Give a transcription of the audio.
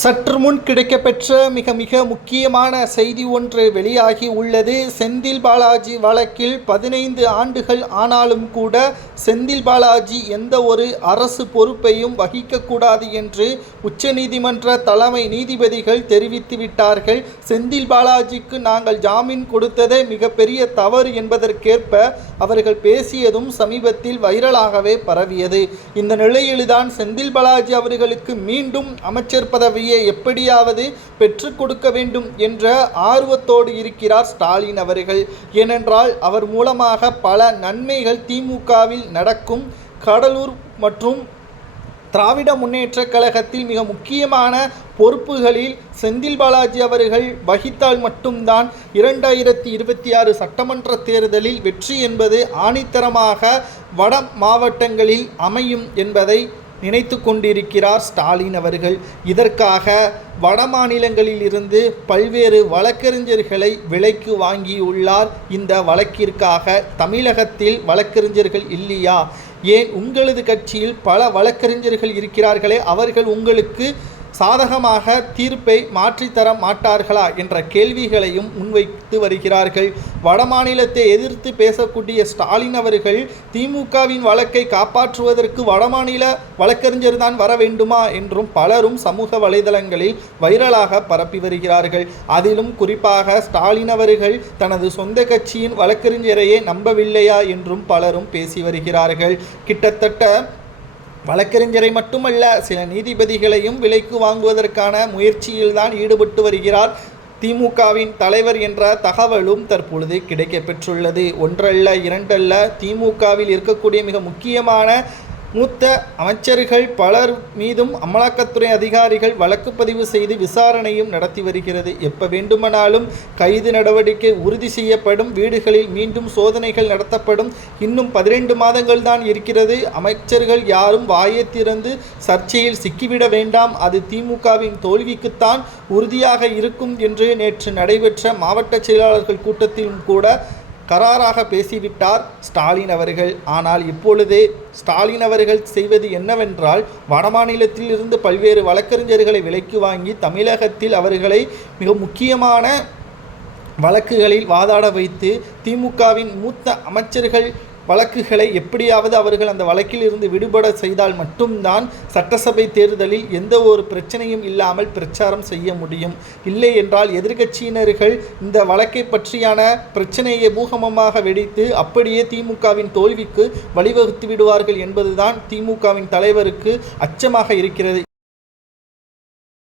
சற்று முன் கிடைக்கப்பெற்ற மிக முக்கியமான செய்தி ஒன்று வெளியாகி உள்ளது. செந்தில் பாலாஜி வழக்கில் 15 ஆண்டுகள் ஆனாலும் கூட செந்தில் பாலாஜி எந்த ஒரு அரசு பொறுப்பையும் வகிக்கக்கூடாது என்று உச்சநீதிமன்ற தலைமை நீதிபதிகள் தெரிவித்துவிட்டார்கள். செந்தில் பாலாஜிக்கு நாங்கள் ஜாமீன் கொடுத்ததே மிகப்பெரிய தவறு என்பதற்கேற்ப அவர்கள் பேசியதும் சமீபத்தில் வைரலாகவே பரவியது. இந்த நிலையில்தான் செந்தில் பாலாஜி அவர்களுக்கு மீண்டும் அமைச்சர் பதவி எப்படியாவது பெற்றுக் கொடுக்க வேண்டும் என்ற ஆர்வத்தோடு இருக்கிறார் ஸ்டாலின் அவர்கள். ஏனென்றால் அவர் மூலமாக பல நன்மைகள் திமுகவில் நடக்கும். கடலூர் மற்றும் திராவிட முன்னேற்ற கழகத்தில் மிக முக்கியமான பொறுப்புகளில் செந்தில் பாலாஜி அவர்கள் வகித்தால் மட்டும்தான் 2026 சட்டமன்ற தேர்தலில் வெற்றி என்பது ஆணித்தரமாக வட மாவட்டங்களில் அமையும் என்பதை நினைத்து கொண்டிருக்கிறார் ஸ்டாலின் அவர்கள். இதற்காக வட மாநிலங்களில் இருந்து பல்வேறு வழக்கறிஞர்களை விலைக்கு வாங்கியுள்ளார். இந்த வழக்கிற்காக தமிழகத்தில் வழக்கறிஞர்கள் இல்லையா? ஏன் உங்களது கட்சியில் பல வழக்கறிஞர்கள் இருக்கிறார்களே, அவர்கள் உங்களுக்கு சாதகமாக தீர்ப்பை மாற்றித்தர மாட்டார்களா என்ற கேள்விகளையும் முன்வைத்து வருகிறார்கள். வடமாநிலத்தை எதிர்த்து பேசக்கூடிய ஸ்டாலின் அவர்கள் திமுகவின் வழக்கை காப்பாற்றுவதற்கு வடமாநில வழக்கறிஞர் தான் வர வேண்டுமா என்றும் பலரும் சமூக வலைதளங்களில் வைரலாக பரப்பி வருகிறார்கள். அதிலும் குறிப்பாக ஸ்டாலின் அவர்கள் தனது சொந்த கட்சியின் வழக்கறிஞரையே நம்பவில்லையா என்றும் பலரும் பேசி வருகிறார்கள். கிட்டத்தட்ட வழக்கறிஞரை மட்டுமல்ல, சில நீதிபதிகளையும் விலைக்கு வாங்குவதற்கான முயற்சியில்தான் ஈடுபட்டு வருகிறார் திமுகவின் தலைவர் என்ற தகவலும் தற்பொழுது கிடைக்கப்பெற்றுள்ளது. ஒன்றல்ல இரண்டல்ல, திமுகவில் இருக்கக்கூடிய மிக முக்கியமான மூத்த அமைச்சர்கள் பலர் மீதும் அமலாக்கத்துறை அதிகாரிகள் வழக்கு பதிவு செய்து விசாரணையும் நடத்தி வருகிறது. எப்ப வேண்டுமானாலும் கைது நடவடிக்கை உறுதி செய்யப்படும். வீடுகளில் மீண்டும் சோதனைகள் நடத்தப்படும். இன்னும் 12 மாதங்கள் தான் இருக்கிறது. அமைச்சர்கள் யாரும் வாயை திறந்து சர்ச்சையில் சிக்கிவிட வேண்டாம். அது திமுகவின் தோல்விக்குத்தான் உறுதியாக இருக்கும் என்று நேற்று நடைபெற்ற மாவட்ட செயலாளர்கள் கூட்டத்திலும் கூட கராராக பேசிவிட்டார் ஸ்டாலின் அவர்கள். ஆனால் இப்பொழுதே ஸ்டாலின் அவர்கள் செய்வது என்னவென்றால், வடமாநிலத்தில் இருந்து பல்வேறு வழக்கறிஞர்களை விலைக்கு வாங்கி தமிழகத்தில் அவர்களை மிக முக்கியமான வழக்குகளில் வாதாட வைத்து திமுகவின் மூத்த அமைச்சர்கள் வழக்குகளை எப்படியாவது அவர்கள் அந்த வழக்கில் இருந்து விடுபட செய்தால் மட்டும்தான் சட்டசபை தேர்தலில் எந்த ஒரு பிரச்சனையும் இல்லாமல் பிரச்சாரம் செய்ய முடியும். இல்லை என்றால் எதிர்க்கட்சியினர்கள் இந்த வழக்கை பற்றியான பிரச்சனையை பூகமமாக வெடித்து அப்படியே திமுகவின் தோல்விக்கு வழிவகுத்து விடுவார்கள் என்பதுதான் திமுகவின் தலைவருக்கு அச்சமாக இருக்கிறது.